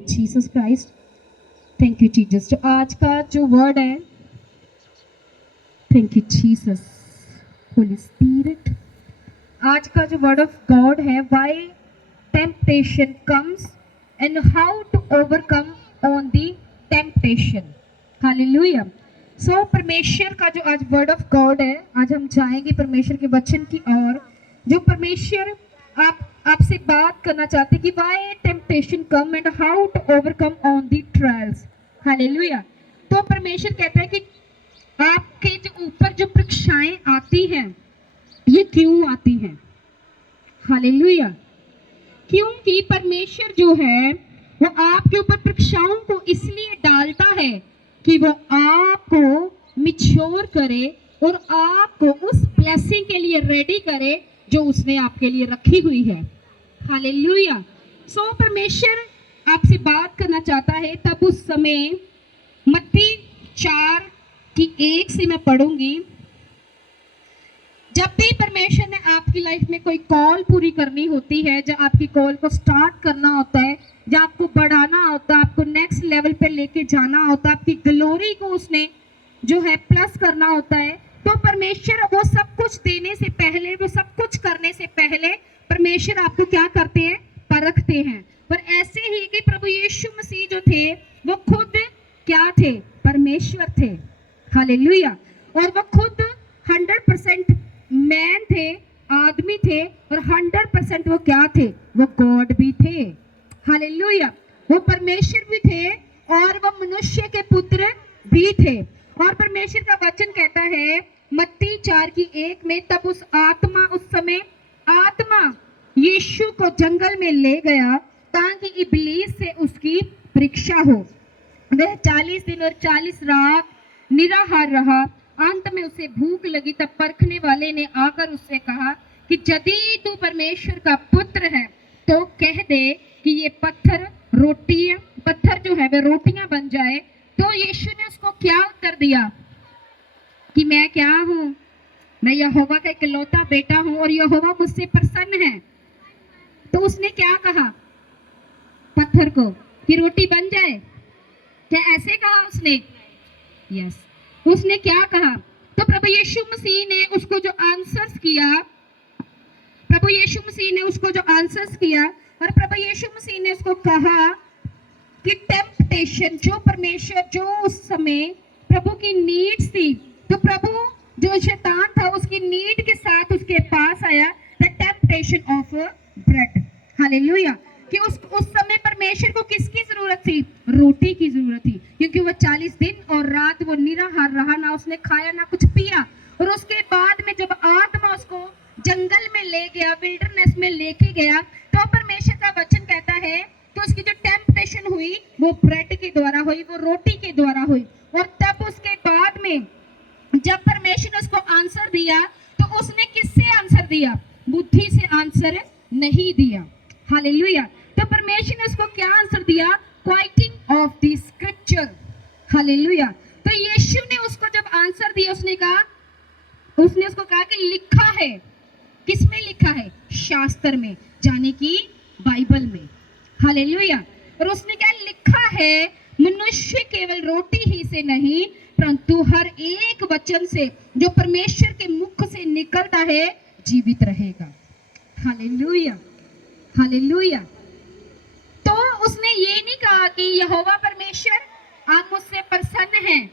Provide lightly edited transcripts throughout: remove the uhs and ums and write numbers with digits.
Jesus Christ, thank you Jesus. जो आज का जो वर्ड है, thank you Jesus, holy spirit. आज का जो वर्ड ऑफ गॉड है, why temptation comes and how to overcome on the temptation. Hallelujah. So परमेश्वर का जो आज वर्ड ऑफ गॉड है, आज हम जाएंगे परमेश्वर के वचन की ओर। जो परमेश्वर आपसे बात करना चाहते कि why temptation come and how to overcome on the trials. Hallelujah. तो परमेश्वर कहता है कि आपके जो ऊपर जो परीक्षाएं आती हैं, ये क्यों आती हैं? हालेलुया। क्योंकि परमेश्वर जो है वो आपके ऊपर परीक्षाओं को इसलिए डालता है कि वो आपको मिच्योर करे और आपको उस ब्लेसिंग के लिए रेडी करे जो उसने आपके लिए रखी हुई है। हालेलुया। सो परमेश्वर आपसे बात करना चाहता है। तब उस समय मत्ती 4:1 से मैं पढ़ूंगी। जब भी परमेश्वर ने आपकी लाइफ में कोई कॉल पूरी करनी होती है, जब आपकी कॉल को स्टार्ट करना होता है, जब आपको बढ़ाना होता है, आपको नेक्स्ट लेवल पे लेके जाना होता है, आपकी ग्लोरी को उसने जो है प्लस करना होता है, तो परमेश्वर वो सब कुछ देने से पहले, वो सब कुछ करने से पहले परमेश्वर आपको क्या करते हैं? परखते हैं। पर ऐसे ही कि प्रभु यीशु मसीह जो थे वो खुद क्या थे? परमेश्वर थे। हालेलुया। और वो खुद 100% मैन थे, आदमी थे, और 100% वो क्या थे? वो गॉड भी थे। हालेलुया। वो परमेश्वर भी थे और वो मनुष्य के पुत्र भी थे। और परमेश्वर का वचन कहता है मत्ती 4:1 में, तब उस समय आत्मा यीशु को जंगल में ले गया ताकि इब्लीस से उसकी परीक्षा हो। वह 40 दिन और 40 रात निराहार रहा। अंत में उसे भूख लगी। तब परखने वाले ने आकर उससे कहा कि यदि तू परमेश्वर का पुत्र है तो कह दे कि ये पत्थर जो है वे रोटियां बन जाए। तो यीशु ने उसको क्या उत्तर दिया कि मैं क्या हूँ? मैं यहोवा का इकलौता बेटा हूँ और यहोवा मुझसे प्रसन्न है। तो उसने क्या कहा पत्थर को कि रोटी बन जाए? क्या ऐसे कहा उसने? यस। उसने क्या कहा? तो प्रभु यीशु मसीह ने उसको जो आंसर्स किया, और प्रभु यीशु मसीह ने उसको कहा कि टेम्पटेशन जो परमेश्वर जो उस समय प्रभु की नीड्स थी, तो प्रभु जो शैतान था उसकी नीड के साथ उसके पास आया, the temptation of bread. Hallelujah. कि उस समय परमेश्वर को किसकी जरूरत थी? रोटी की जरूरत थी, क्योंकि वो 40 दिन और रात वो निराहार रहा, ना उसने खाया ना कुछ पिया। और उसके बाद में जब आत्मा उसको जंगल में ले गया, विल्डरनेस में लेके गया, तो परमेश्वर का वचन कहता है तो उसकी जो टेम्पटेशन हुई वो ब्रेड के द्वारा हुई, वो रोटी के द्वारा हुई। और तब उसके बाद में जब परमेश्वर ने उसको आंसर दिया, तो उसने किससे आंसर दिया? बुद्धि से आंसर नहीं दिया। हालेलुया। तो परमेश्वर ने उसको क्या आंसर दिया? क्वाइटिंग ऑफ द स्क्रिप्चर। हालेलुया। तो यीशु ने उसको जब आंसर दिया, उसने उसको कहा कि लिखा है। किसमें लिखा है? शास्त्र में, यानी कि बाइबल में। हालेलुया। और उसने क्या लिखा है? मनुष्य केवल रोटी ही से नहीं परंतु हर एक वचन से जो परमेश्वर के मुख से निकलता है जीवित रहेगा। हालेलुया। हालेलुया। तो उसने ये नहीं कहा कि यहोवा परमेश्वर आप मुझसे प्रसन्न हैं,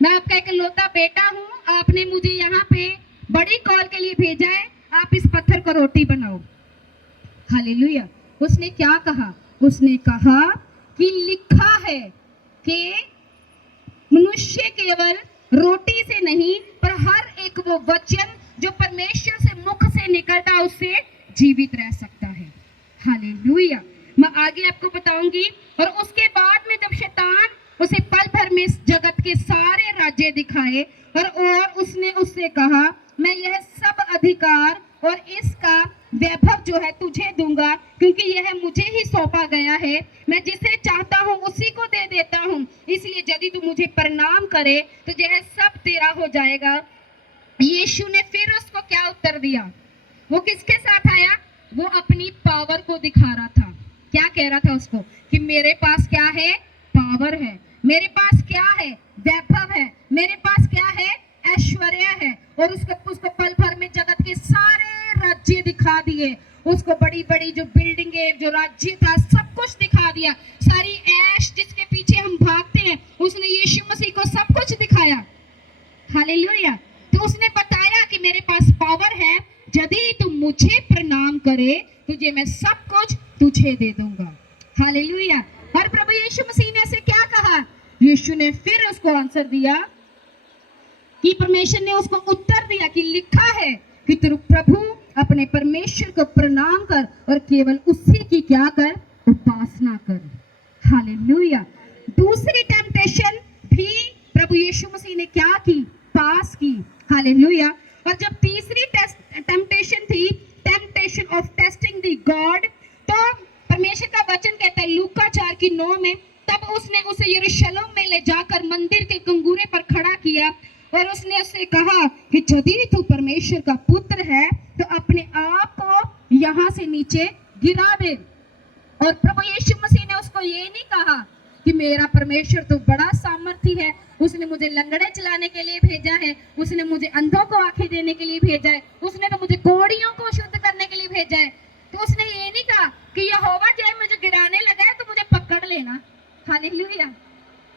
मैं आपका इकलौता बेटा हूँ, आपने मुझे यहाँ पे बड़ी कॉल के लिए भेजा है, आप इस पत्थर को रोटी बनाओ। हालेलुया। उसने क्या कहा? उसने कहा कि लिखा है कि मनुष्य केवल रोटी से नहीं पर हर एक वो वचन जो परमेश्वर से मुख से निकलता है उससे जीवित रह सकता है। हालेलुया। मैं आगे आपको बताऊंगी। और उसके बाद में जब शैतान उसे पल भर में इस जगत के सारे राज्य दिखाए और उसने उससे कहा मैं यह सब अधिकार और इसका वैभव जो है तुझे दूंगा, क्योंकि यह मुझे ही सौंपा गया है, मैं जिसे चाहता हूँ उसी को दे देता हूँ, इसलिए यदि तू मुझे प्रणाम करे तो यह सब तेरा हो जाएगा। यीशु ने फिर उसको क्या उत्तर दिया? वो किसके साथ आया? वो अपनी पावर को दिखा रहा था। क्या कह रहा था उसको कि मेरे पास क्या है, पावर है, मेरे पास क्या है, वैभव है, मेरे पास क्या है, ऐश्वर्य है। और उसको पल भर में जगत के सारे राज्य दिखा दिए, उसको बड़ी बड़ी जो बिल्डिंगे, जो राज्य था, सब कुछ दिखा दिया। सारी ऐश जिसके पीछे हम भागते हैं, उसने यीशु मसीह को सब कुछ दिखाया। हालेलुया। तो उसने बताया कि मेरे पास पावर है, यदि तुम मुझे प्रणाम करे तुझे मैं सब कुछ तुझे दे दूंगा। हालेलुया। और प्रभु यीशु मसीह ने ऐसे क्या कहा? यीशु ने फिर उसको आंसर दिया कि परमेश्वर ने उसको उत्तर दिया कि लिखा है कि तू प्रभु अपने परमेश्वर को प्रणाम कर और केवल उसी की क्या कर, उपासना कर। हालेलुया। दूसरी टेम्पटेशन भी प्रभु यीशु मसीह ने क्या की, पास की। हालेलुया। और जब तीसरी टेम्पटेशन थी, temptation of testing the God, तो परमेश्वर का वचन कहता है लूका 4:9 में, तब उसने उसे यरूशलेम में ले जाकर मंदिर के कंगूरे पर खड़ा किया और उसने उससे कहा कि यदि तू परमेश्वर का पुत्र है तो अपने आप को यहाँ से नीचे गिरा दे। और प्रभु यीशु मसीह ने उसको ये नहीं कहा कि मेरा परमेश्वर तो बड़ा सामर्थी है, उसने मुझे लंगड़े चलाने के लिए भेजा है, उसने मुझे अंधों को आंखें देने के लिए भेजा है, उसने तो मुझे कोढ़ियों को शुद्ध करने के लिए भेजा है। तो उसने ये नहीं कहा कि यहोवा जब मुझे गिराने लगा है तो मुझे पकड़ लेना। हालेलुया।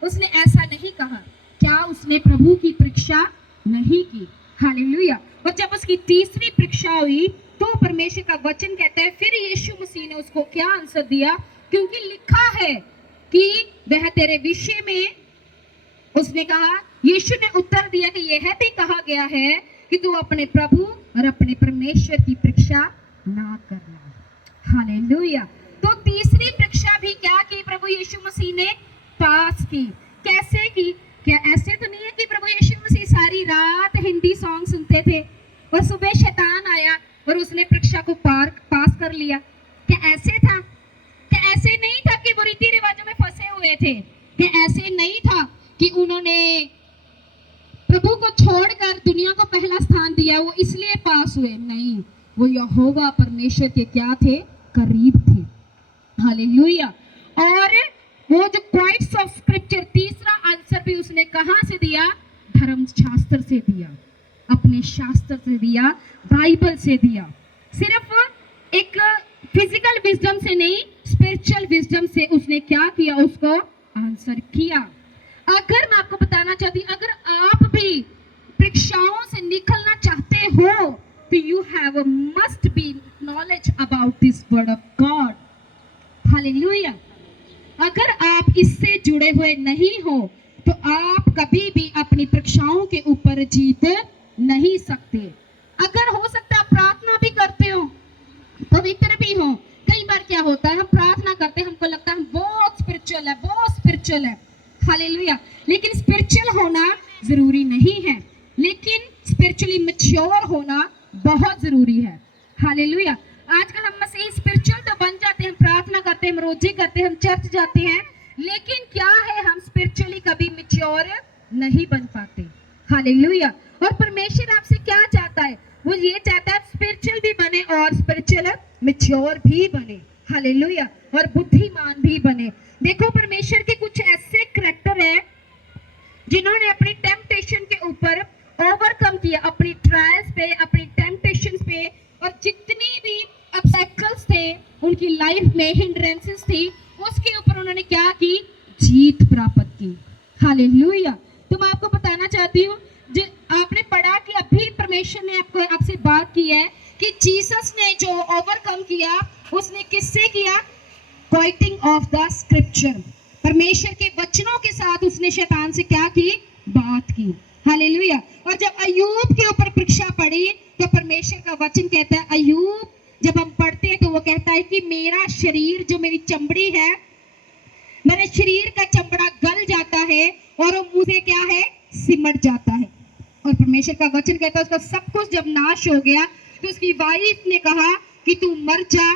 उसने ऐसा नहीं कहा। क्या उसने प्रभु की परीक्षा नहीं की? हालेलुया। और जब उसकी तीसरी परीक्षा हुई तो परमेश्वर का वचन कहता है फिर यीशु मसीह ने उसको क्या आंसर दिया, क्योंकि लिखा है कि वह तेरे विषय में, उसने कहा, यीशु ने उत्तर दिया कि यह भी कहा गया है कि तू अपने प्रभु और अपने परमेश्वर की परीक्षा ना करना। हालेलुया। तो तीसरी परीक्षा भी क्या की प्रभु यीशु मसीह ने? पास की। कैसे की? क्या ऐसे तो नहीं है कि प्रभु यीशु मसीह सारी रात हिंदी सॉन्ग सुनते थे और सुबह शैतान आया और उसने परीक्षा को पास कर लिया? क्या ऐसे था? क्या ऐसे नहीं था कि वो रीति रिवाजों में फंसे हुए थे? क्या ऐसे नहीं था कि उन्होंने प्रभु को छोड़कर दुनिया को पहला स्थान दिया, वो इसलिए पास हुए? नहीं, वो यहोवा परमेश्वर के क्या थे? करीब थे। हालेलुया। और वो जो क्वाइट्स ऑफ स्क्रिप्चर, तीसरा आंसर भी उसने कहां से दिया? धर्म शास्त्र से दिया, अपने शास्त्र से दिया, बाइबल से दिया। सिर्फ एक फिजिकल विजडम से नहीं, स्पिरिचुअल विजडम से उसने क्या किया? उसको आंसर किया। अगर मैं आपको बताना चाहती, अगर आप भी परीक्षाओं से निकलना चाहते हो तो you have must be knowledge about this word of God. Hallelujah. अगर आप इससे जुड़े हुए नहीं हो तो आप कभी भी अपनी परीक्षाओं के ऊपर जीत नहीं सकते। अगर हो सकता है प्रार्थना भी करते हो, पवित्र भी हो, कई बार क्या होता है हम प्रार्थना करते हैं, हमको लगता है हम बहुत स्पिरिचुअल है, बहुत स्पिरिचुअल है। हालेलुया। लेकिन स्पिरिचुअल होना जरूरी नहीं है, लेकिन स्पिरिचुअली मैच्योर होना बहुत जरूरी है। हालेलुया। आजकल हम मसीही स्पिरिचुअल तो बन जाते हैं, हम प्रार्थना करते हैं, हम रोजे करते हैं, हम चर्च जाते हैं, लेकिन क्या है, हम स्पिरिचुअली कभी मैच्योर नहीं बन पाते। हालेलुया। और परमेश्वर आपसे क्या चाहता है? वो ये चाहता है स्पिरिचुअल भी बने और स्पिरिचुअल मैच्योर भी बने। हालेलुया। और बुद्धिमान भी बने। देखो, परमेश्वर के कुछ ऐसे करैक्टर है जिन्होंने अपनी टेम्पटेशन के ऊपर ओवरकम किया, अपनी ट्रायल्स पे, अपनी टेम्पटेशन पे, और जितनी भी ऑब्स्टेकल्स थे उनकी लाइफ में, हिंड्रेंसेस थी, उसके ऊपर उन्होंने क्या की? जीत प्राप्त की। हालेलुया। तो मैं आपको बताना चाहती हूँ, जो आपने पढ़ा कि अभी परमेश्वर ने आपसे बात की है कि जीसस ने जो ओवरकम किया उसने किससे किया? क्वाइटिंग ऑफ द स्क्रिप्चर। परमेश्वर के वचनों के साथ उसने शैतान से क्या की? बात की। हालेलुया। और जब अय्यूब के ऊपर परीक्षा पड़ी तो परमेश्वर का वचन कहता है, अय्यूब जब हम पढ़ते हैं तो वो कहता है कि मेरा शरीर, जो मेरी चमड़ी है, मेरे शरीर का चमड़ा गल जाता है और वो मुझे क्या है? सिमट जाता है। और परमेश्वर का वचन कहता है उसका सब कुछ जब नाश हो गया तो उसकी वाइफ ने कहा कि तू मर जा,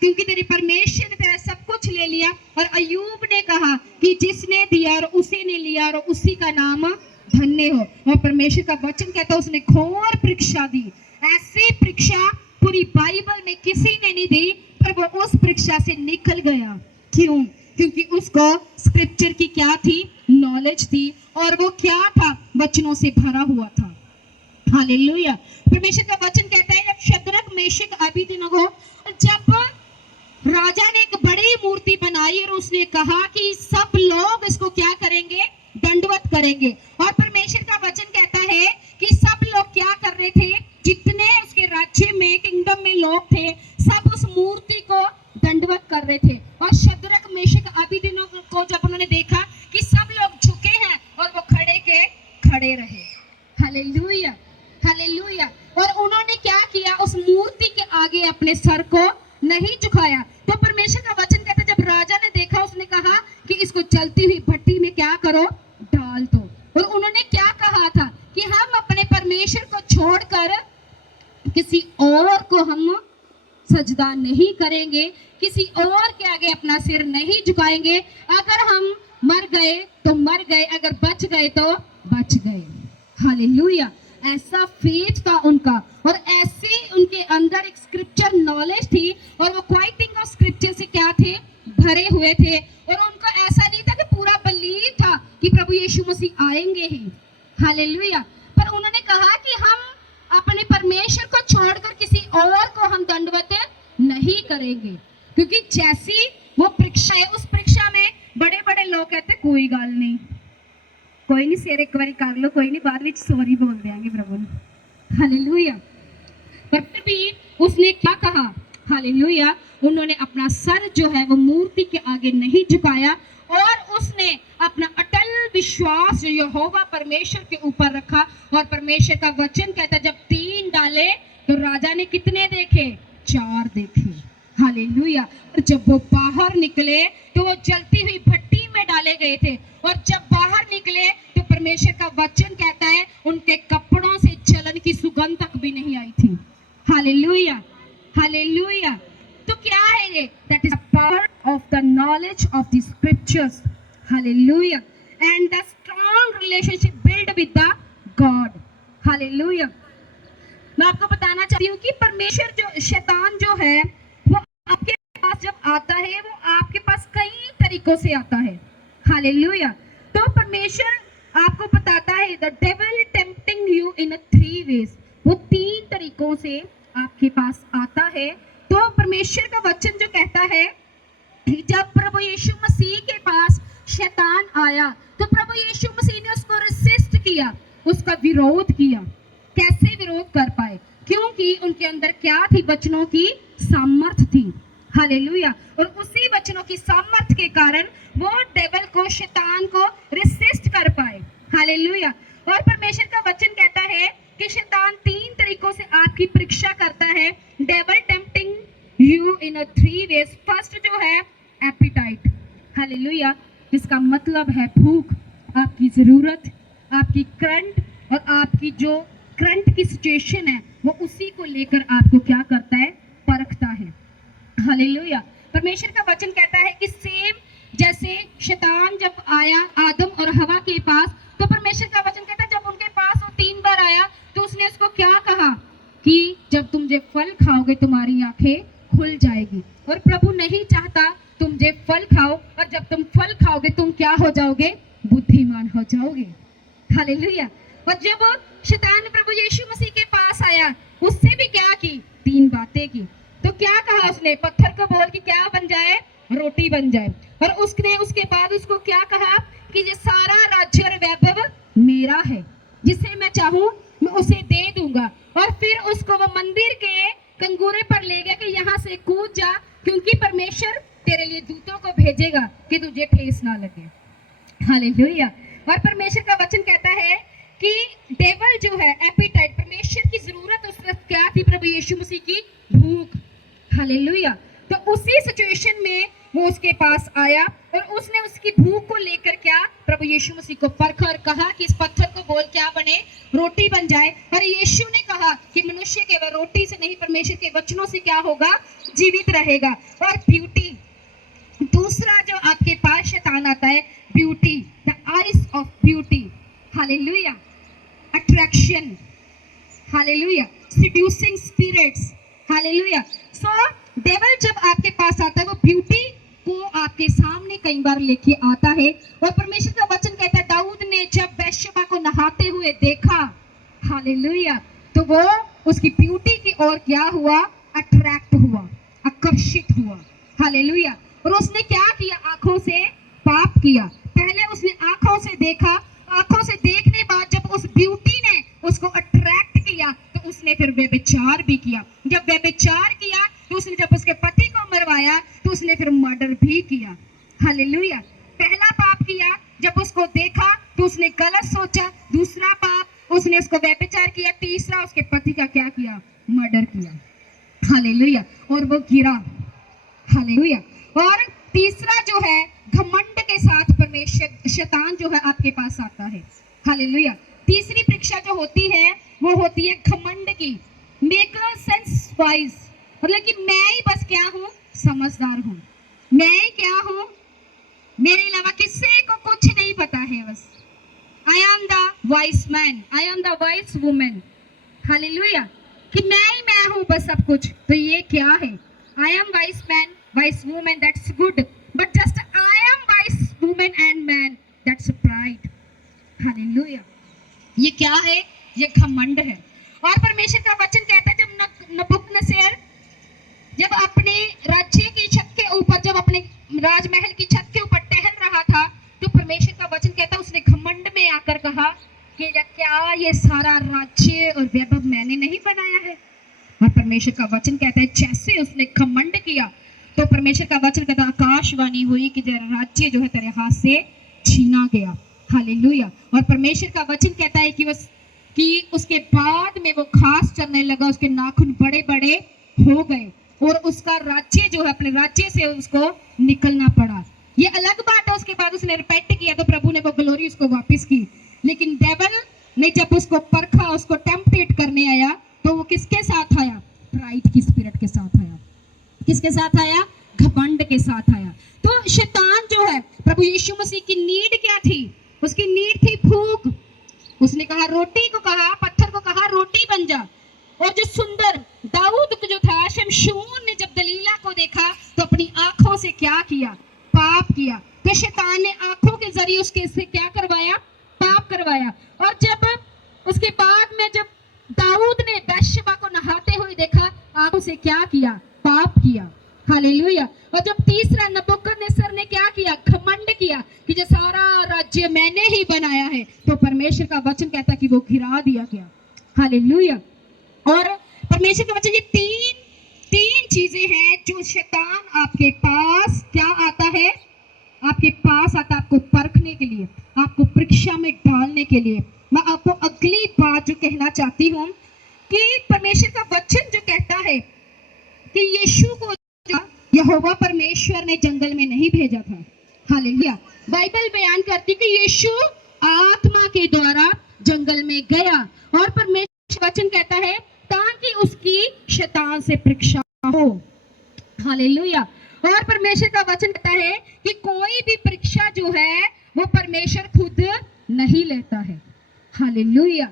क्योंकि तेरे परमेश्वर ने तेरा सब कुछ ले लिया। और अय्यूब ने कहा कि जिसने दिया और उसी ने लिया और उसी का नाम धन्य हो। और परमेश्वर का वचन कहता है उसने घोर परीक्षा दी। ऐसी परीक्षा पूरी बाइबल में किसी ने नहीं दी पर वो उस परीक्षा से निकल गया। क्यों? क्योंकि उसको स्क्रिप्चर की क्या थी? नॉलेज थी, और वो क्या था? वचनों से भरा हुआ था। हालेलुया। परमेश्वर का वचन कहता है, जब शद्रक मेशक अबेदनगो, जब राजा ने एक बड़ी मूर्ति बनाई और उसने कहा कि सब लोग इसको क्या करेंगे? दंडवत करेंगे। और परमेश्वर का वचन कहता है कि सब लोग क्या कर रहे थे? जितने उसके राज्य में, किंगडम में लोग थे, सब उस मूर्ति को दंडवत कर रहे थे। और शद्रक मेशक अबेदनगो को जब उन्होंने देखा कि सब लोग झुके हैं, और वो खड़े के खड़े रहे। Hallelujah, hallelujah. और उन्होंने क्या किया? उस मूर्ति के आगे अपने सर को नहीं झुकाया। तो परमेश्वर का वचन कहता है, जब राजा ने देखा, उसने कहा कि इसको जलती हुई भट्टी में क्या करो? डाल दो। और उन्होंने क्या कहा था कि हम अपने परमेश्वर को छोड़कर किसी और को हम सजदा नहीं करेंगे, किसी और के आगे अपना सिर नहीं झुकाएंगे। अगर हम मर गए तो मर गए, अगर बच गए तो बच गए। हालेलुया। ऐसा फेथ था उनका, और ऐसे उनके अंदर एक स्क्रिप्चर नॉलेज थी, और वो क्वाइटिंग ऑफ स्क्रिप्चर से क्या थे? भरे हुए थे। और उनको ऐसा नहीं था कि पूरा बिलीव था कि प्रभु यीशु मसीह आएंगे ही। हालेलुया। पर उन्होंने कहा कि हम अपने परमेश्वर को छोड़कर किसी और को हम दंडवत नहीं करेंगे, क्योंकि जैसी वो परीक्षा है, उस परीक्षा में बड़े बड़े लोग कहते कोई गल नहीं, कोई नहीं, सिर एक बार कर लो, कोई नहीं, बाद में सॉरी बोल देंगे प्रभु ने। हालेलुया। पर फिर भी उसने क्या कहा? हालेलुया। उन्होंने अपना सर जो है वो मूर्ति के आगे नहीं झुकाया, और उसने अपना अटल विश्वास यहोवा परमेश्वर के ऊपर रखा। और परमेश्वर का वचन कहता है, जब 3 डाले तो राजा ने कितने देखे? 4 देखे। हालेलुया। और जब वो बाहर निकले तो वो जलती हुई भट्टी में डाले गए थे, और जब बाहर निकले तो परमेश्वर का वचन कहता है उनके कपड़ों से जलन की सुगंध तक भी नहीं आई थी। Hallelujah, hallelujah. तो क्या है ये? That is the power of the knowledge of the scriptures. Hallelujah. And the strong relationship build with the God. Hallelujah. मैं आपको बताना चाहती हूँ कि परमेश्वर जो, शैतान जो है, वो आपके पास जब आता है, वो आपके पास कई तरीकों से आता है। हालेलुया। तो परमेश्वर आपको बताता है, the devil tempting you in 3 ways. वो 3 तरीकों से आपके पास आता है। तो परमेश्वर का वचन जो कहता है, जब प्रभु यीशु मसीह के पास शैतान आया, तो प्रभु यीशु मसीह ने उसको रेसिस्ट किया, उसका विरोध किया। कैसे विरोध कर पाए? क्योंकि उनके अंदर क्या थी? वचनों की सामर्थ थी। हालेलुया। और उसी वचनों की सामर्थ के कारण वो डेविल को, शैतान को रेसिस्ट कर पाए। हालेलुया। और परमेश्वर का वचन कहता है कि शैतान 3 तरीकों से आपकी परीक्षा करता है। Devil tempting you in 3 ways. First जो है एपिटाइट। हालेलुया। जिसका मतलब है भूख, आपकी जरूरत, आपकी करंट, और आपकी जो करंट की सिचुएशन है, वो उसी को लेकर आपको क्या करता है? परखता है। हालेलुया। परमेश्वर का वचन कहता है कि सेम जैसे शैतान जब आया आदम और हवा के पास, तो परमेश्वर का वचन कहता है जब उनके पास वो 3 बार आया, तो उसने उसको क्या कहा कि जब तुम ये फल खाओगे तुम्हारी आंखें खुल जाएगी। और प्रभु नहीं चाहता तुम ये फल खाओ, और जब तुम फल खाओगे तुम क्या हो जाओगे? बुद्धिमान हो जाओगे। हालेलुया। और जब शैतान प्रभु यीशु मसीह के पास आया, उससे भी क्या की? 3 बातें की। तो क्या कहा उसने? पत्थर को बोल कि क्या बन जाए? रोटी बन जाए। और उसने उसके बाद उसको क्या कहा कि ये सारा राज्य और वैभव मेरा है, जिसे मैं चाहूं मैं उसे दे दूंगा। और फिर उसको वो मंदिर के कंगूरे पर ले गया कि यहाँ से कूद जा, क्योंकि परमेश्वर तेरे लिए दूतों को भेजेगा कि तुझे ठेस ना लगे। हालेलुया। और परमेश्वर का वचन कहता है कि डेविल जो है एपिटाइट, परमेश्वर की जरूरत उस वक्त क्या थी? प्रभु यीशु मसीह की भूख। हालेलुया। तो उसी सिचुएशन में वो उसके पास आया, और उसने उसकी भूख को लेकर क्या? प्रभु यीशु मसीह को परखा और कहा कि इस पत्थर को बोल क्या बने? रोटी बन जाए। और यीशु ने कहा कि मनुष्य केवल रोटी से नहीं, परमेश्वर के वचनों से क्या होगा? जीवित रहेगा। और ब्यूटी, दूसरा जो आपके पास शैतान आता है, beauty, the eyes of beauty. Hallelujah. Attraction. Hallelujah. Seducing spirits. Hallelujah. So devil जब बार लेके आता है। और परमेश्वर का वचन कहता है दाऊद ने जब बैशबा को नहाते हुए देखा, हालेलुया, तो वो उसकी ब्यूटी की ओर क्या हुआ, अट्रैक्ट हुआ, आकर्षित हुआ, हालेलुया। और उसने क्या किया, आंखों से पाप किया। पहले उसने आंखों से देखा, आंखों से देखने बाद जब उस ब्यूटी ने उसको अट्रैक्ट किया तो उसने फिर व्यभिचार भी किया। जब व्यभिचार किया तो उसने जब उसके पति को मरवाया तो उसने फिर मर्डर भी किया, हालेलुया। पहला पाप किया, जब उसको देखा तो उसने गलत सोचा। दूसरा पाप, उसने उसको व्यभिचार किया। तीसरा, उसके पति का क्या किया, मर्डर किया, हालेलुया, और वो गिरा, हालेलुया। और तीसरा जो है, घमंड के साथ परमेश्वर शैतान जो है आपके पास आता है, हालेलुया। तीसरी परीक्षा जो होती है वो होती है घमंड की, मेकर सेंस वाइज, मतलब कि मैं ही बस क्या हूँ, समझदार हूँ, मैं ही क्या हूँ, मेरे अलावा किसी को कुछ नहीं पता है, बस I am the vice man, I am the vice women, hallelujah, कि मैं हूँ बस सब कुछ। तो ये क्या है, I am vice man, vice women, that's good, but just I am vice women and man, that's pride, hallelujah. ये क्या है, ये घमंड है। और परमेश्वर का वचन कहता है जब नबूकदनेस्सर जब अपने राज्य की छत के ऊपर, जब अपने राजमहल की छत के ऊपर टहल रहा था, तो परमेश्वर का वचन कहता है उसने घमंड में आकर कहा कि क्या ये सारा राज्य और वैभव मैंने नहीं बनाया है। और परमेश्वर का वचन कहता है जैसे उसने घमंड किया तो परमेश्वर का वचन कहता है आकाशवाणी हुई कि राज्य जो है तेरे हाथ से छीना गया, हालेलुया। और परमेश्वर का वचन कहता है कि उसके बाद में वो घास चरने लगा, उसके नाखून बड़े बड़े हो गए और उसका राज्य जो है, अपने राज्य से उसको निकलना पड़ा। ये अलग बात है, उसके बाद उसने रिपेंट किया तो प्रभु ने वो ग्लोरी उसको वापस की। लेकिन डेविल ने जब उसको परखा, उसको टेम्पटेट करने आया, तो वो किसके साथ आया, प्राइड की स्पिरिट के साथ आया। किसके साथ आया, घमंड के साथ आया। तो शैतान जो है, प्रभु यीशु मसीह की नीड क्या थी, उसकी नीड थी भूख। उसने कहा, रोटी को कहा, पत्थर को कहा रोटी बन जा। और जो सुंदर दाऊद जो था, शमशून ने जब दलीला को देखा तो अपनी आंखों से क्या किया, पाप किया। तो शैतान ने आंखों के जरिए उसके से क्या करवाया, पाप करवाया। और जब उसके बाद में जब दाऊद ने बैशबा को नहाते हुए देखा, आंखों से क्या किया, पाप किया, हालेलुया। और जब तीसरा नबूकदनेस्सर ने क्या किया, घमंड किया कि जो सारा राज्य मैंने ही बनाया है, तो परमेश्वर का वचन कहता कि वो गिरा दिया गया, हालेलुया। और परमेश्वर का वचन, ये तीन चीजें हैं जो शैतान आपके पास क्या आता है, आपके पास आता है आपको परखने के लिए, आपको परीक्षा में डालने के लिए। मैं आपको अगली बात जो कहना चाहती हूँ कि परमेश्वर का वचन जो कहता है कि यीशु को यहोवा परमेश्वर ने जंगल में नहीं भेजा था, हालेलुया। बाइबल बयान करती कि यीशु आत्मा के द्वारा जंगल में गया और परमेश्वर वचन कहता है ताकि उसकी शैतान से परीक्षा हो, हालेलुया। और परमेश्वर का वचन कहता है कि कोई भी परीक्षा जो है वो परमेश्वर खुद नहीं लेता है, हालेलुया।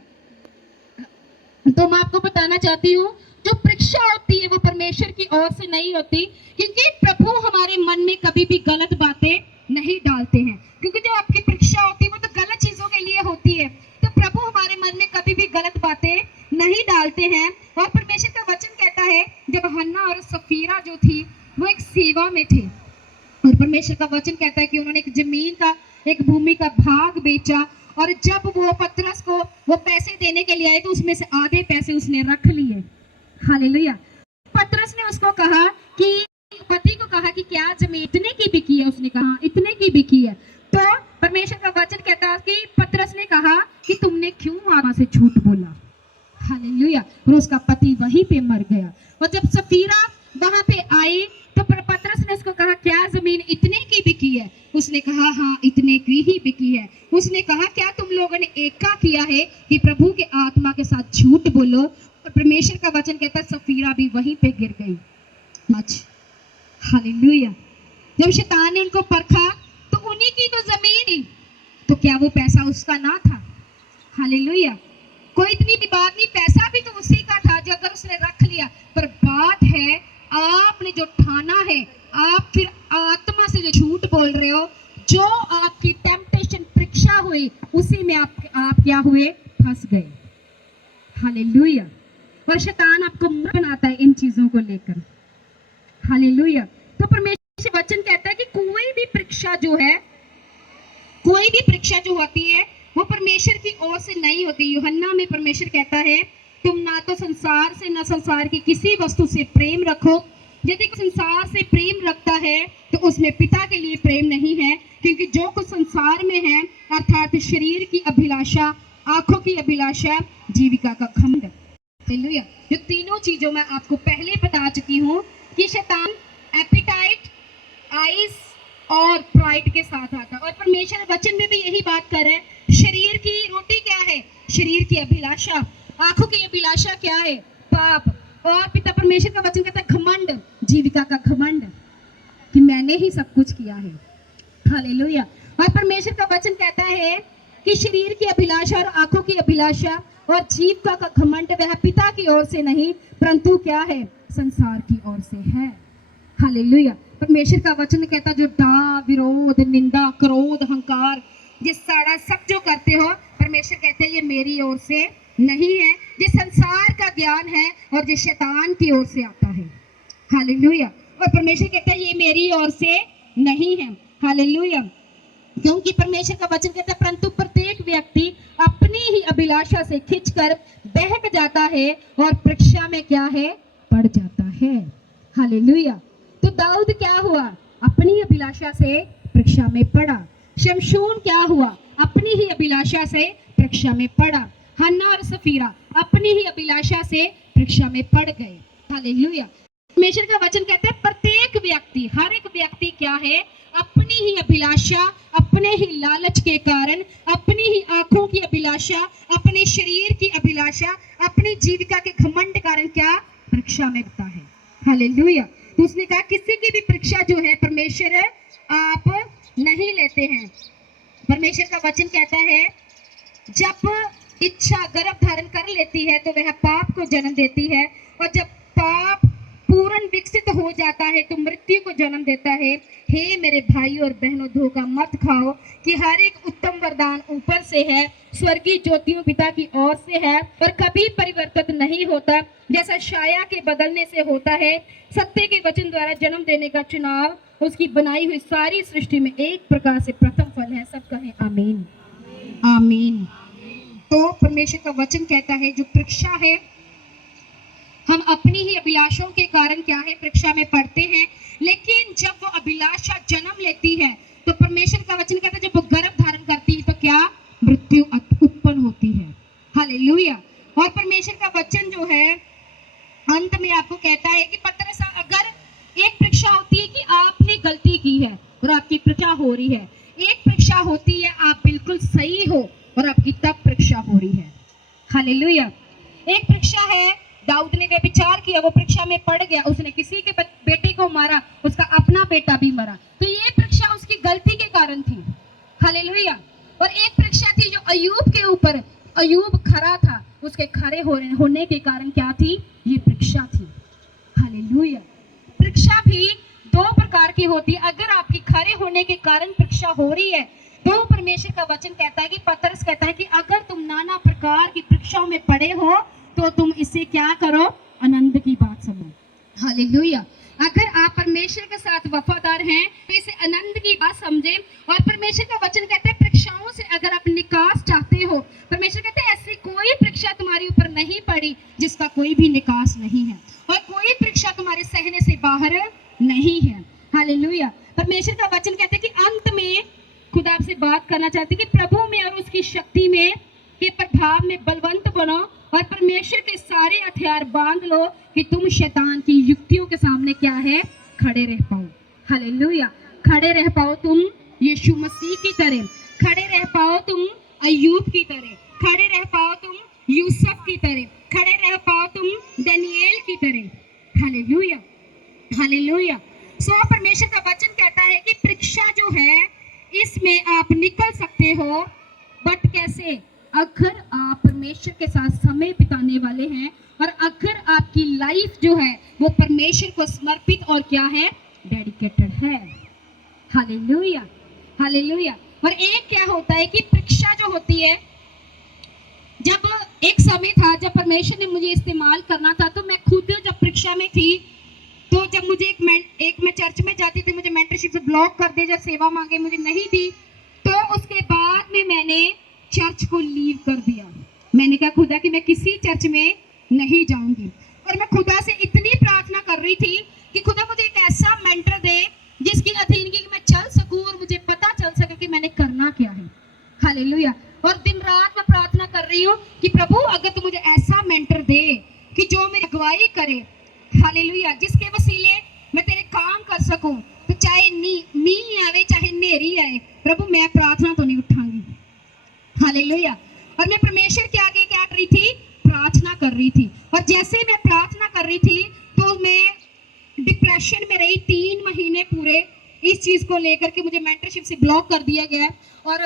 तो मैं आपको बताना चाहती हूँ जो परीक्षा होती है वो परमेश्वर की ओर से नहीं होती, क्योंकि प्रभु हमारे मन में कभी भी गलत बातें नहीं डालते हैं। क्योंकि जो आपकी परीक्षा होती है वो तो गलत चीजों के लिए होती है, तो प्रभु हमारे मन में कभी भी गलत बातें नहीं डालते हैं। और परमेश्वर का वचन कहता है जब हन्ना और सफीरा जो थी वो एक सेवा में थे, और परमेश्वर का वचन कहता है कि उन्होंने एक जमीन का, एक भूमि का भाग बेचा, और जब वो पतरस को वो पैसे देने के लिए आए तो उसमें से आधे पैसे उसने रख लिए, हालेलुया। पतरस ने उसको कहा कि पति को कहा कि क्या जमीन इतने की बिकी है, उसने कहा इतने की बिकी है। तो परमेश्वर का वचन कहता है कि पतरस ने कहा कि तुमने क्यों आत्मा से झूठ बोला, हालेलुया। और उसका पति वहीं पे मर गया। और जब सफीरा वहां पे आई तो पतरस ने उसको कहा क्या जमीन इतने की बिकी है, उसने कहा हाँ इतने की ही बिकी है। उसने कहा क्या तुम लोगों ने एका किया है कि प्रभु के आत्मा के साथ झूठ बोलो। और परमेश्वर का वचन कहता है सफीरा भी वहीं पे गिर गई, हालेलुया। जब शैतान ने उनको परखा तो उन्हीं की तो जमीन ही, तो क्या वो पैसा उसका ना था, हालेलुया। कोई इतनी भी बात नहीं, पैसा भी तो उसी का था जो अगर उसने रख लिया। पर बात है आपने जो ठाना है, आप फिर आत्मा से जो झूठ बोल रहे हो, जो आपकी टेम्पटेशन परीक्षा हुई उसी में आप क्या हुए, फंस गए। हालेलुया। और शैतान आपको मूर्ख बनाता है इन चीजों को लेकर। हालेलुया। तो परमेश्वर वचन कहता है कि कोई भी परीक्षा जो है, कोई भी परीक्षा जो होती है वो परमेश्वर की ओर से नहीं होती। यूहन्ना में परमेश्वर कहता है तुम ना तो संसार से ना संसार की किसी वस्तु से प्रेम रखो। यदि कोई संसार से प्रेम रखता है तो उसमें पिता के लिए प्रेम नहीं है, क्योंकि जो कुछ संसार में है अर्थात शरीर की अभिलाषा, आंखों की अभिलाषा, जीविका का घमंड। हालेलुया। जो तीनों चीजों में आपको पहले बता चुकी हूँ कि शैतान एपिटाइट, आइज और प्राइड के साथ आता है। और परमेश्वर वचन में भी यही बात कर रहे हैं। शरीर की रोटी क्या है? शरीर की अभिलाषा। आंखों की अभिलाषा क्या है? पाप। और पिता परमेश्वर का वचन कहता है घमंड, जीविका का घमंड, कि मैंने ही सब कुछ किया है। हालेलुया। और परमेश्वर का वचन कहता है कि शरीर की अभिलाषा और आंखों की अभिलाषा और जीविका का घमंड वह पिता की ओर से नहीं परंतु क्या है? संसार की ओर से है। हालेलुया। परमेश्वर का वचन कहता है जो डा, विरोध, निंदा, क्रोध, अहंकार, ये सारा सब जो करते हो, परमेश्वर कहते हैं ये मेरी ओर से नहीं है। ये संसार का ज्ञान है और ये शैतान की ओर से आता है। हालेलुया। और परमेश्वर कहता है ये मेरी ओर से नहीं है। हालेलुया। क्योंकि परमेश्वर का वचन कहता है परंतु प्रत्येक व्यक्ति अपनी ही अभिलाषा से खिंचकर बहक जाता है और परीक्षा में क्या है? पड़ जाता है। हालेलुया। तो दाऊद क्या हुआ? अपनी अभिलाषा से परीक्षा में पड़ा। शमशून क्या हुआ? अपनी ही अभिलाषा से परीक्षा में पड़ा। हन्ना और सफीरा अपनी ही अभिलाषा से परीक्षा में पड़ गए। हालेलुया। परमेश्वर का वचन कहता है प्रत्येक व्यक्ति, हर एक व्यक्ति क्या है? अपनी ही अभिलाषा, अपने ही लालच के कारण, अपनी ही आंखों की अभिलाषा, अपने शरीर की अभिलाषा, अपनी जीविका के घमंड कारण क्या? परीक्षा में होता है। हालेलुया। तो उसने कहा किसी की भी परीक्षा जो है परमेश्वर आप नहीं लेते हैं। परमेश्वर का वचन कहता है जब इच्छा गर्भ धारण कर लेती है तो वह पाप को जन्म देती है, और जब पाप पूर्ण विकसित हो जाता है तो मृत्यु को जन्म देता है। हे मेरे भाई और बहनों, धोखा मत खाओ कि हर एक उत्तम वरदान ऊपर से है, स्वर्गीय ज्योतियों पिता की ओर से है और कभी परिवर्तित नहीं होता, जैसा छाया के बदलने से होता है। सत्य के वचन द्वारा जन्म देने का चुनाव उसकी बनाई हुई सारी सृष्टि में एक प्रकार से प्रथम फल है। सब कहें आमीन, आमीन। तो परमेश्वर का वचन कहता है जो परीक्षा है, हम अपनी ही अभिलाषाओं के कारण क्या है? परीक्षा में पढ़ते हैं। लेकिन जब वो अभिलाषा जन्म लेती है तो परमेश्वर का वचन कहता है जब वो गर्भ धारण करती है तो क्या? मृत्यु उत्पन्न होती है। हालेलुया। और परमेश्वर का वचन जो है अंत में आपको कहता है कि पतरस, अगर एक परीक्षा होती है कि आपने गलती की है और आपकी परीक्षा हो रही है, एक परीक्षा होती है आप बिल्कुल सही हो और आपकी तब परीक्षा हो रही है। हालेलुया। एक परीक्षा है दाऊद ने व्यभिचार किया, वो परीक्षा में पड़ गया, उसने किसी के बेटे को मारा, उसका अपना बेटा भी मरा, तो ये परीक्षा उसकी गलती के कारण थी। हालेलुया। और एक परीक्षा थी जो अय्यूब के ऊपर, अय्यूब खरा था, उसके खरे होने के कारण क्या थी? ये परीक्षा थी। हालेलुया। परीक्षा भी दो प्रकार की होती है। अगर आपकी खरे होने के कारण परीक्षा हो रही है तो परमेश्वर का वचन कहता है कि पतरस कहता है कि अगर तुम नाना प्रकार की परीक्षाओं में पड़े हो तो तुम इसे क्या करो? आनंद की बात समझो। हालेलुया। अगर आप परमेश्वर के साथ वफादार हैं तो इसे आनंद की बात समझे। और परमेश्वर का वचन कहता है परीक्षाओं से अगर आप निकास चाहते हो, परमेश्वर कहते हैं ऐसी कोई परीक्षा तुम्हारे ऊपर नहीं पड़ी जिसका कोई भी निकास नहीं है, और कोई परीक्षा तुम्हारे सहने से बाहर नहीं है। हालेलुया। परमेश्वर का वचन कहते हैं कि अंत में खुदा आपसे बात करना चाहते हैं कि प्रभु में और उसकी शक्ति में के प्रभाव में बलवंत बनो और परमेश्वर के सारे हथियार बांध लो कि तुम शैतान की युक्तियों के सामने क्या है? खड़े रह पाओ। हालेलुया। खड़े रह पाओ तुम यीशु मसीह की तरह, खड़े रह पाओ तुम अय्यूब की तरह, खड़े रह पाओ तुम यूसुफ की तरह, खड़े रह पाओ तुम दानियेल की तरह। हालेलुया। हालेलुया। सो परमेश्वर का वचन कहता है कि परीक्षा जो है इसमें आप निकल सकते हो, बट कैसे? अगर आप परमेश्वर के साथ समय बिताने वाले हैं और अगर आपकी लाइफ जो है वो परमेश्वर को समर्पित और क्या है? डेडिकेटेड है। हालेलुया। हालेलुया। और एक क्या होता है कि परीक्षा जो होती है, जब एक समय था जब परमेश्वर ने मुझे इस्तेमाल करना था, तो मैं खुद जब परीक्षा में थी, तो जब मुझे मैं चर्च में जाती थी, मुझे मेंटरशिप से ब्लॉक कर दिया, जब सेवा मांगे मुझे नहीं दी, तो उसके बाद में मैंने चर्च को लीव कर दिया। मैंने कहा खुदा कि मैं किसी चर्च में नहीं जाऊंगी। और मैं खुदा से इतनी प्रार्थना कर रही थी कि खुदा मुझे एक ऐसा मेंटर दे जिसकी अधीनगी मैं चल सकूं और मुझे पता चल सके कि मैंने करना क्या है। हालेलुया। और दिन रात मैं प्रार्थना कर रही हूँ कि प्रभु अगर तू मुझे ऐसा मेंटर दे कि जो मेरी अगुवाई करे, हालेलुया, जिसके वसीले मैं तेरे काम कर सकूं, तो चाहे मींह आवे चाहे नेरी आए, प्रभु मैं प्रार्थना तो नहीं उठाऊंगी। हालेलुया। और मैं परमेश्वर के आगे क्या कर रही थी? प्रार्थना कर रही थी। और जैसे मैं प्रार्थना कर रही थी तो मैं डिप्रेशन में रही 3 महीने पूरे। इस चीज को लेकर के मुझे मेंटरशिप से ब्लॉक कर दिया गया। और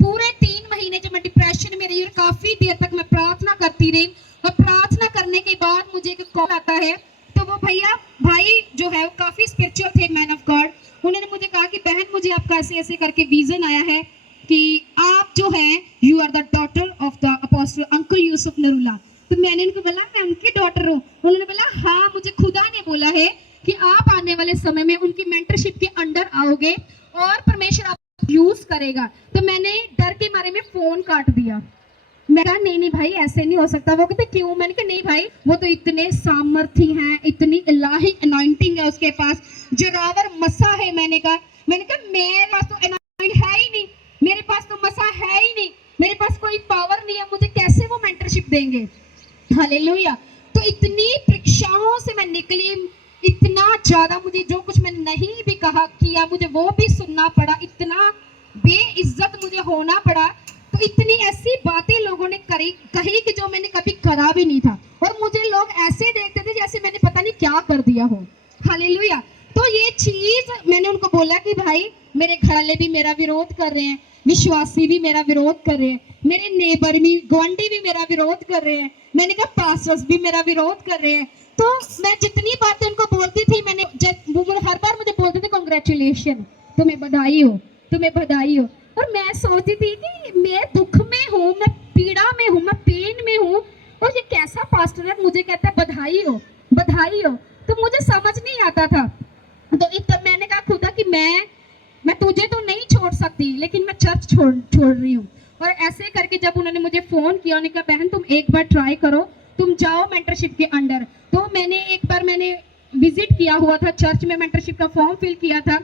पूरे 3 महीने जब मैं डिप्रेशन में रही और काफी देर तक मैं प्रार्थना करती रही, और प्रार्थना करने के बाद मुझे एक कॉल आता है, तो वो भाई जो है वो काफी स्पिरिचुअल थे, मैन ऑफ गॉड। उन्होंने मुझे कहा कि बहन मुझे आपका ऐसे ऐसे करके विजन आया है कि आप जो हैं you are the daughter of the apostle uncle Yusuf Narula. तो मैंने उनको बोला मैं उनकी डॉटर हूँ। उन्होंने बोला हाँ, मुझे खुदा ने बोला है कि आप आने वाले समय में उनकी मेंटरशिप के अंडर आओगे और परमेश्वर आपको यूज करेगा। तो मैंने डर के मारे में फोन काट दिया। मैं कहा नहीं भाई ऐसे नहीं हो सकता। वो कहते क्यों? मैंने कहा नहीं भाई, वो तो इतने सामर्थी हैं, इतनी इलाही अनॉइंटिंग है उसके पास, जोरावर मसा है। मैंने कहा मेरे पास तो अनॉइंटिंग है ही नहीं, मेरे पास तो मसा है ही नहीं, मेरे पास कोई पावर नहीं है, मुझे कैसे वो मेंटरशिप देंगे। हालेलुया। तो इतनी परीक्षाओं से मैं निकली, इतना ज्यादा मुझे जो कुछ मैंने नहीं भी कहा किया मुझे वो भी सुनना पड़ा, इतना बेइज्जत मुझे होना पड़ा। तो इतनी ऐसी बातें लोगों ने कही कि जो मैंने कभी करा भी नहीं था, और मुझे लोग ऐसे देखते थे जैसे मैंने पता नहीं क्या कर दिया हो। हालेलुया। तो ये चीज मैंने उनको बोला कि भाई मेरे घर वाले भी मेरा विरोध कर रहे हैं, विश्वासी भी मेरा विरोध कर रहे हैं, मेरे नेबर भी, गवांडी भी मेरा विरोध कर रहे हैं, मैंने कहा पास्टर्स भी मेरा विरोध कर रहे हैं। तो मैं जितनी बातें उनको बोलती थी, वो हर बार मुझे बोलते थे कांग्रेचुलेशन, तुम्हें बधाई हो, तुम्हें बधाई हो। और मैं सोचती थी कि मैं दुख में हूँ, मैं पीड़ा में हूँ, मैं पेन में हूँ, और ये कैसा पास्टर है मुझे कहता है बधाई हो, बधाई हो। तो मुझे समझ नहीं आता था। तो मैंने कहा खुदा कि मैं तुझे तो नहीं छोड़ सकती, लेकिन मैं चर्च छोड़ रही हूँ। और ऐसे करके जब उन्होंने मुझे फोन किया, उन्होंने कहा बहन तुम एक बार ट्राई करो, तुम जाओ मेंटरशिप के अंडर। तो एक बार मैंने विजिट किया हुआ था चर्च में, मेंटरशिप का फॉर्म फिल किया था।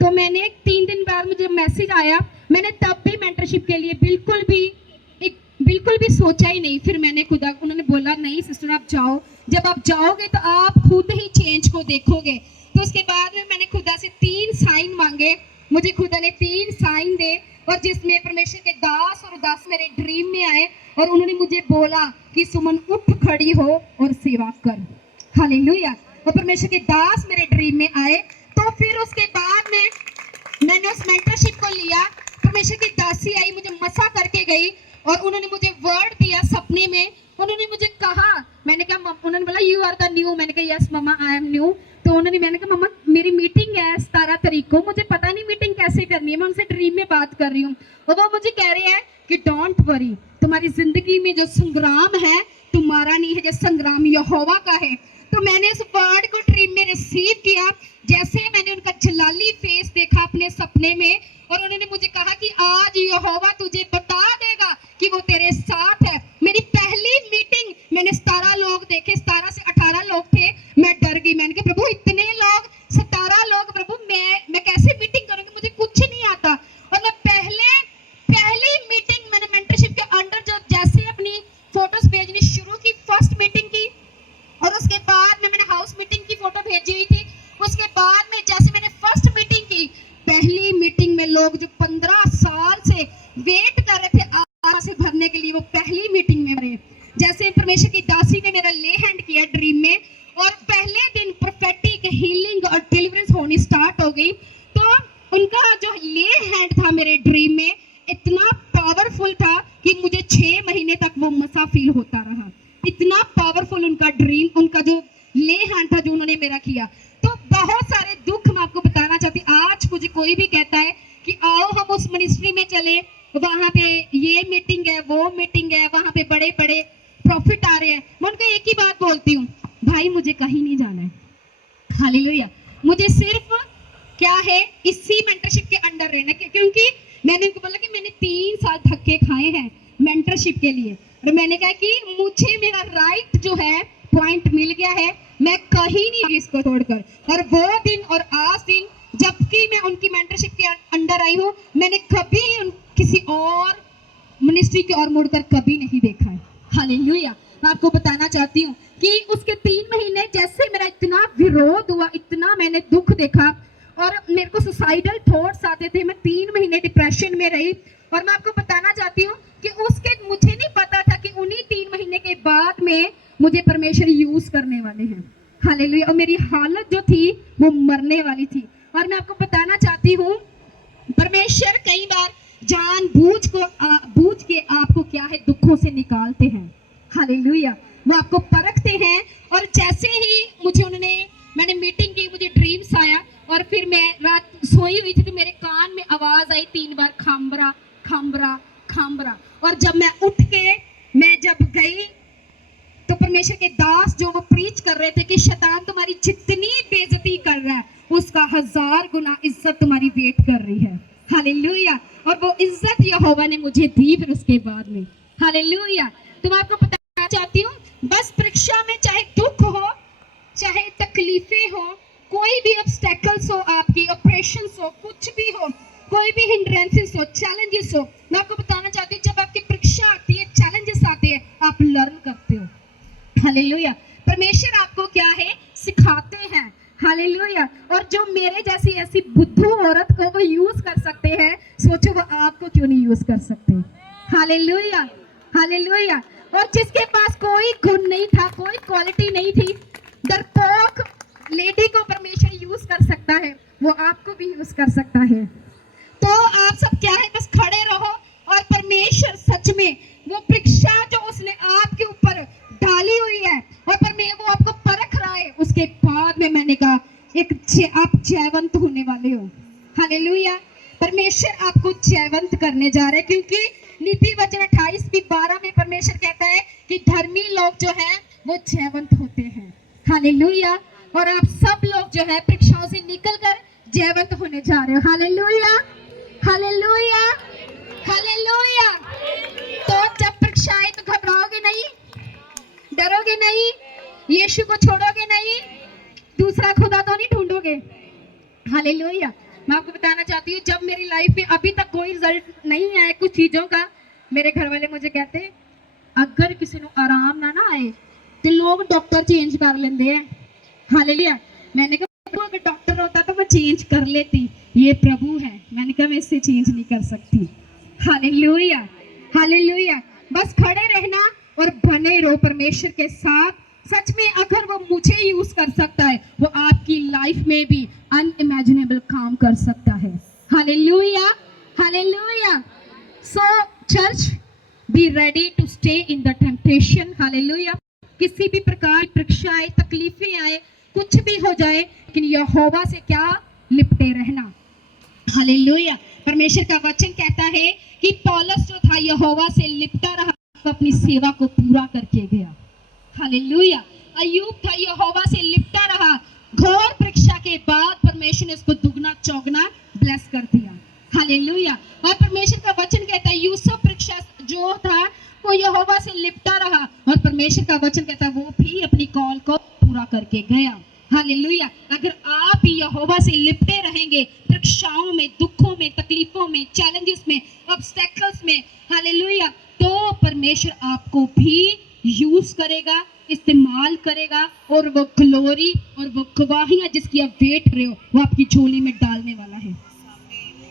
तो मैंने 3 दिन बाद मुझे मैसेज आया, मैंने तब भी मेंटरशिप के लिए बिल्कुल भी सोचा ही नहीं। फिर मैंने खुदा, उन्होंने बोला नहीं सिस्टर आप जाओ, जब आप जाओगे तो आप खुद ही चेंज को देखोगे। तो उसके बाद में मैंने खुदा से 3 साइन मांगे, मुझे खुदा ने 3 साइन दे, और जिसमें परमेश्वर के दास और दास मेरे ड्रीम में आए, और उन्होंने मुझे बोला कि सुमन उठ खड़ी हो और सेवा कर। हालेलुया। और परमेश्वर के दास मेरे ड्रीम में आए। तो फिर उसके बाद में मैंने उस मेंटरशिप को लिया। परमेश्वर की दासी आई, मुझे मसा करके गई, और उन्होंने मुझे वर्ड दिया सपने में। उन्होंने मुझे कहा, मैंने कहा, उन्होंने बोला यू आर द न्यू। मैंने कहा yes mama I am new. तो मैंने कहा मम्मा मेरी मीटिंग है 17 तारीख को, मुझे पता नहीं मीटिंग कैसे करनी है, मैं उनसे ड्रीम में बात कर रही हूँ। और वो मुझे कह रहे हैं कि डोंट वरी, तुम्हारी जिंदगी में जो संग्राम है तुम्हारा नहीं है, जो संग्राम यहोवा का है। तो मैंने उस वर्ड को ड्रीम में रिसीव किया। जैसे मैंने उनका जलाली फेस देखा अपने सपने में, और उन्होंने मुझे कहा कि आज यहोवा तुझे बता देगा कि वो तेरे साथ है। मेरी पहली मीटिंग मैंने 17 लोग देखे, 17 से 18 लोग थे। मैं डर गई, मैंने कहा प्रभु इतने लोग, 17 लोग, प्रभु मैं कैसे मीटिंग करूंगी, मुझे कुछ नहीं आता। और मैं पहली मीटिंग मैंने मेंटरशिप के अंडर जैसे अपनी फोटोज भेजनी शुरू की, फर्स्ट मीटिंग की, और उसके बाद में मैंने हाउस मीटिंग की फोटो भेजी हुई थी। उसके बाद में जैसे मैंने फर्स्ट मीटिंग की, पहली मीटिंग में लोग जो 15 साल से वेट कर रहे थे आरा से भरने के लिए, वो पहली मीटिंग में भरे। जैसे परमेश्वर की दासी ने मेरा ले हैंड किया ड्रीम में, और पहले दिन प्रोफेटिक हीलिंग और डिलीवरेंस होनी स्टार्ट हो गई। तो उनका जो ले हैंड था मेरे ड्रीम में इतना पावरफुल था कि मुझे 6 महीने तक वो मसा फील होता रहा। इतना पावरफुल उनका ड्रीम, उनका जो ले हैंड था जो उन्होंने मेरा किया। तो बहुत सारे दुख मैं आपको बताना चाहती। आज मुझे कोई भी कहता है कि आओ हम उस मिनिस्ट्री में चले, वहां पे ये मीटिंग है, वो मीटिंग है, वहां पे बड़े बड़े प्रॉफिट आ रहे हैं, मैं उनको एक ही बात बोलती हूँ, भाई मुझे कहीं नहीं जाना है, हालेलुया, मुझे सिर्फ क्या है इसी मेंटरशिप के अंडर रहना, क्योंकि मैंने उनको बोला कि मैंने 3 साल धक्के खाए हैं मेंटरशिप के लिए, और मैंने कहा कि मुझे मेरा राइट जो है पॉइंट मिल गया है, मैं कहीं नहीं इसको छोड़कर। और वो दिन और आज दिन जबकि मैं उनकी मेंटरशिप के अंडर आई हूँ, मैंने कभी किसी और मिनिस्ट्री की ओर मुड़कर कभी नहीं देखा है, हालेलुया। मैं आपको बताना चाहती हूँ कि उसके 3 महीने जैसे मेरा इतना विरोध हुआ, इतना मैंने दुख देखा और मेरे को सुसाइडल थॉट्स आते थे, मैं 3 महीने डिप्रेशन में रही। और मैं आपको बताना चाहती हूँ कि उसके मुझे नहीं पता था कि उन्हीं 3 महीने के बाद में मुझे परमेश्वर यूज करने वाले हैं, हालेलुया। और मेरी हालत जो थी वो मरने वाली थी। और मैं आपको बताना चाहती हूँ परमेश्वर कई बार बूझ के आपको क्या है दुखों से निकालते हैं, हालेलुया। वो आपको परखते हैं। और जैसे ही मैंने मीटिंग की, मुझे ड्रीम्स आया और फिर मैं रात सोई हुई थी तो मेरे कान में आवाज आई 3 बार, खामबरा खामबरा खामबरा। और जब मैं उठ के जब गई तो परमेश्वर के दास जो वो प्रीच कर रहे थे कि शैतान तुम्हारी जितनी बेइज्जती कर रहा है उसका 1000 गुना इज्जत तुम्हारी वेट कर रही है, हालेलुया। और वो इज्जत यहोवा ने मुझे दी फिर उसके बाद में, हालेलुया। तो मैं आपको बताना चाहती हूँ बस परीक्षा में चाहे दुख हो, चाहे तकलीफें हो, कोई भी ऑब्स्टेकल्स हो, आपकी ऑपरेशंस हो, कुछ भी हो, कोई भी हिंड्रेंसेस हो, चैलेंजेस हो, मैं आपको बताना चाहती हूँ जब आपकी परीक्षा आती है, चैलेंजेस आते हैं, आप लर्न करते हो, हालेलुया। परमेश्वर आपको क्या है सिखाते हैं, हालेलुया। और जो मेरे जैसी ऐसी बुद्धू औरत को वो यूज कर सकते हैं, सोचो वो आपको क्यों नहीं यूज कर सकते, हालेलुया, हालेलुया। और जिसके पास कोई गुण नहीं था, कोई क्वालिटी नहीं थी, डरपोक लेडी को परमेश्वर यूज कर सकता है, वो आपको भी यूज कर सकता है। तो आप सब क्या है बस खड़े रहो और परमेश्वर सच में वो परीक्षा जो उसने आपके ऊपर डाली हुई है और वो आपको परख रहा है, उसके बाद में मैंने कहा आप जयवंत होने वाले हो, हालेलुया। परमेश्वर आपको जयवंत करने जा रहे हैं, क्योंकि नीति वचन 28:12 में परमेश्वर कहता है कि धर्मी लोग जो है वो जयवंत होते हैं, हालेलुया। और आप सब लोग जो है परीक्षाओं से निकलकर जयवंत होने जा रहे हो, हालेलुया, हालेलुया, हालेलुया। तो जब परीक्षा आए तो घबराओगे नहीं, डरोगे नहीं, यीशु को छोड़ोगे नहीं, दूसरा खुदा तो नहीं ढूंढोगे, हालेलुया। मैं आपको बताना चाहती हूँ जब मेरी लाइफ में अभी तक कोई रिजल्ट नहीं आया कुछ चीजों का, मेरे घर वाले मुझे कहते अगर किसी को आराम ना आए तो लोग डॉक्टर चेंज कर लेंगे हैं, हालेलुया। मैंने कहा अगर डॉक्टर होता तो मैं चेंज कर लेती, ये प्रभु है, मैंने कहा मैं इससे चेंज नहीं कर सकती, हालेलुया, हालेलुया। बस खड़े रहना और बने रहो परमेश्वर के साथ। सच में अगर वो मुझे यूज कर सकता है, वो आपकी लाइफ में भी अनइमेजिनेबल काम कर सकता है, hallelujah, hallelujah. So church be ready to stay in the temptation, hallelujah. किसी भी प्रकार की परीक्षा आए, तकलीफें आए, कुछ भी हो जाए, लेकिन यहोवा से क्या लिपटे रहना, हालेलुया। परमेश्वर का वचन कहता है कि पौलुस जो था यहोवा से लिपटा रहा, अपनी सेवा को पूरा करके गया, हालेलुया। अय्यूब था यहोवा से लिपटा रहा, घोर परीक्षा के बाद परमेश्वर ने उसको दुगना चौगना ब्लेस कर दिया, हालेलुया। और परमेश्वर का वचन कहता है यूसुफ परीक्षा जो था वो यहोवा से लिपटा रहा, और परमेश्वर का वचन कहता है वो भी अपनी कॉल को पूरा करके गया, हालेलुया। अगर आप भी यहोवा से लिपटे रहेंगे परीक्षाओं में, दुखों में, तकलीफों में, चैलेंजेस में, ऑब्स्टेकल्स में, हालेलुया, तो परमेश्वर आपको भी यूज करेगा, इस्तेमाल करेगा, और वो ग्लोरी और वो गवाहियां जिसकी आप वेट रहे हो वो आपकी झोली में डालने वाला है,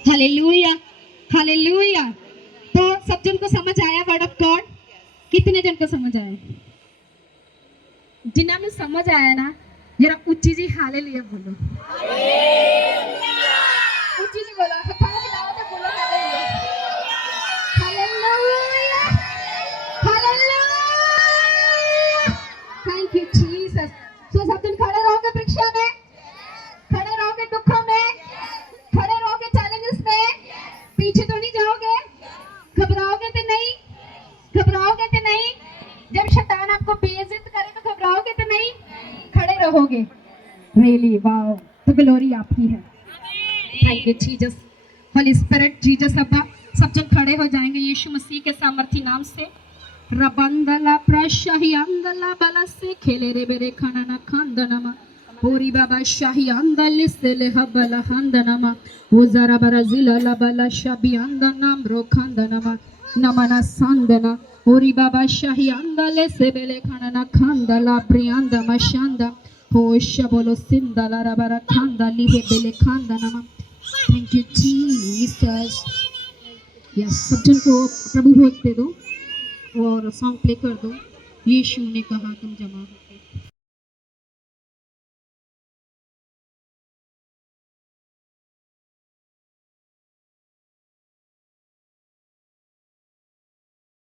हालेलुया, हालेलुया। तो सब जन को समझ आया वर्ड ऑफ गॉड? कितने जन को समझ आया? जिन्हें में समझ आया ना जरा ऊंची जी हालेलुया बोलो, ऊंची जी बोलो, हाथ हिलाओ तो बोलो hallelujah, hallelujah, hallelujah. Thank you Jesus. तो सब जन खड़े रहोगे परीक्षा में, खड़े रहोगे दुखों में, खड़े रहोगे चैलेंजेस में, पीछे घबराओगे तो नहीं, घबराओगे तो नहीं। जब शैतान आपको बेइज्जत करे तो घबराओगे तो नहीं, खड़े रहोगे। रियली वाओ, तो ग्लोरी आपकी है। Thank you Jesus, holy spirit, Jesus अब्बा। सब जन खड़े हो जाएंगे यीशु मसीह के सामर्थी नाम से। रबंदला प्रशाही अंदला बला से खेले रे बेरे खाना ना खांदनमा होरी बाबा शाही अंदल से ले हबला हंदनमा वो जरा बराजिला ला बला शाबी अंदनम रो खांदनमा नमना सांदना होरी बाबा शाही अंदले से बेले खाना ना खांदला प्रियंदमा शांदा हो शबोलो सिंदला रबरा खांदली हे बेले खांदनमा। Thank you Jesus. यस, सब जन को प्रभु भोग दे दो और सॉन्ग प्ले कर दो। यीशु ने कहा तुम जमा होके।